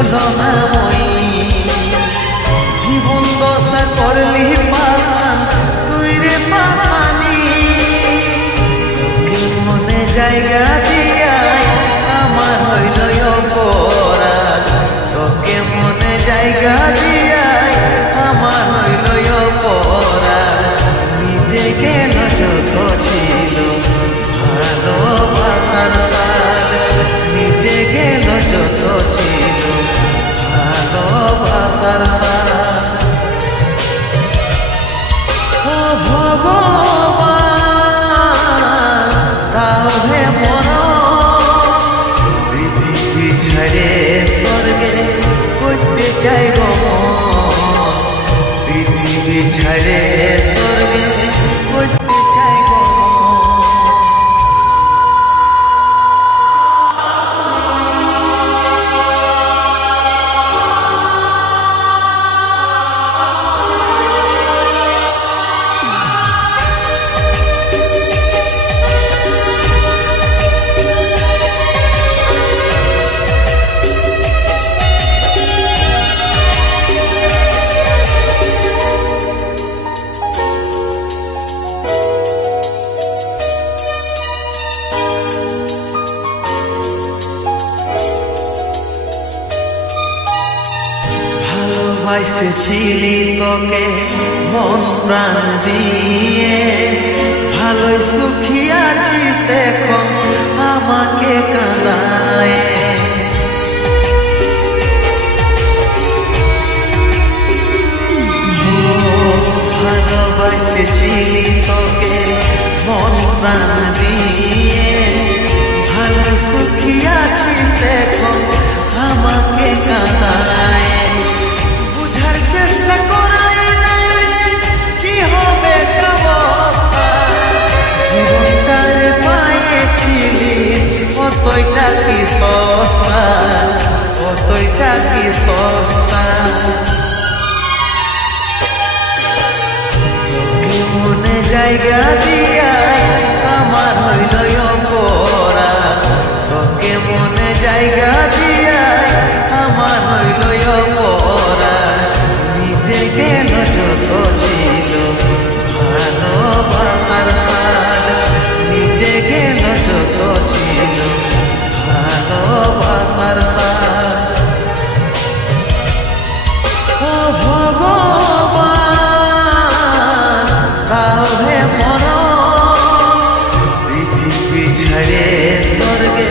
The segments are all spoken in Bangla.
ছলনাময়ী জীবন দশা করলি পাশান তুই রে পাশানি মনে জায়গা দিয়াই আমার হইল অপরাধ তোকে মনে জায়গা দিয়াই আমার হইল অপরাধ মিটে গেল যত ছিল ভালোবাসার সাথ মিটে গেল যত ছিল ভালোবাসার সাথ ও ভগবান দাও হে মরণ পৃথিবী ছেড়ে স্বর্গে করতে চাই গো পৃথিবী ছেড়ে স্বর্গে করতে চাই গো ভালোবাসেছিলি তোকে মন প্রাণ দিয়ে ভালোই সুখী আছিস এখন আমাকে কাঁদায় ভালোবাসেছিলি তোকে মন প্রাণ দিয়ে ভালো সুখী আছিস এখন আমাকে কাঁদায় চেষ্টা করাই নাই রে কি হবে অবস্থা জীবনটার পাইছিলি কতইটা কি সস্তা কতইটা কি সস্তা তোকে মনে জায়গা দিয়াই আমার হইল অপরাধ তোকে মনে জায়গা দিয়াই আমার হইল অপরাধ মিটে গেল যত ছিল ভালোবাসার সাথ মিটে গেল যত ছিল ভালোবাসার সাথ ও ভগবান দাও হে মরণ পৃথিবী ছেড়ে স্বর্গে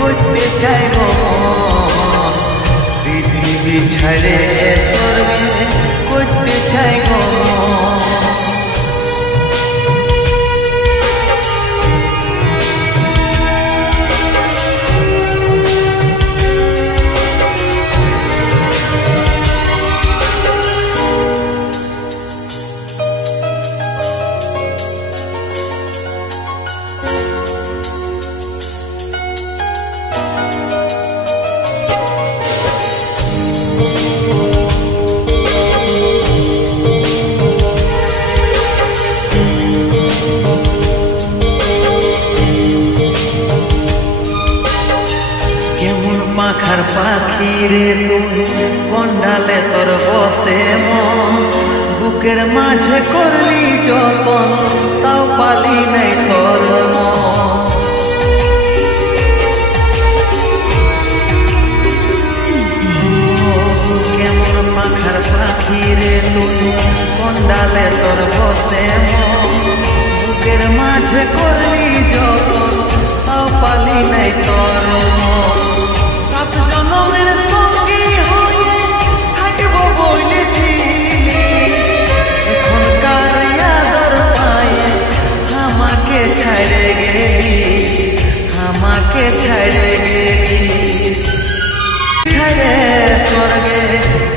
করতে চাই গো পৃথিবী ছেড়ে স্বর্গে করতে চাই গো পাখার পাখি রে তুই কন্ডালে তোর বসে মন বুকের মাঝে করলি যতন তাও পালি নাই তোর মন কেমন পাখার পাখি রে তুই কন্ডালে তোর বসে মন বুকের মাঝে করলি যতন তাও পালি নাই তোর মন সাত জনমের সঙ্গী হয়ে থাকব বলেছিলি এখনকার আদর পায়ে আমাকে ছেড়ে গেলি আমাকে ছেড়ে গেলি ছেড়ে স্বর্গে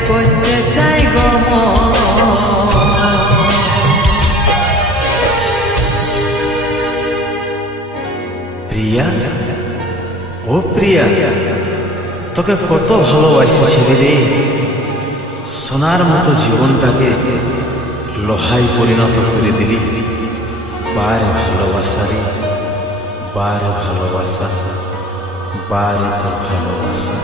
করতে চাই গো প্রিয়া ও প্রিয়া তোকে কত ভালোবাসি রে সোনার মতো জীবনটাকে লোহায় পরিণত করে দিলি বারে ভালোবাসা রে বারে ভালোবাসা বারে তোর ভালোবাসা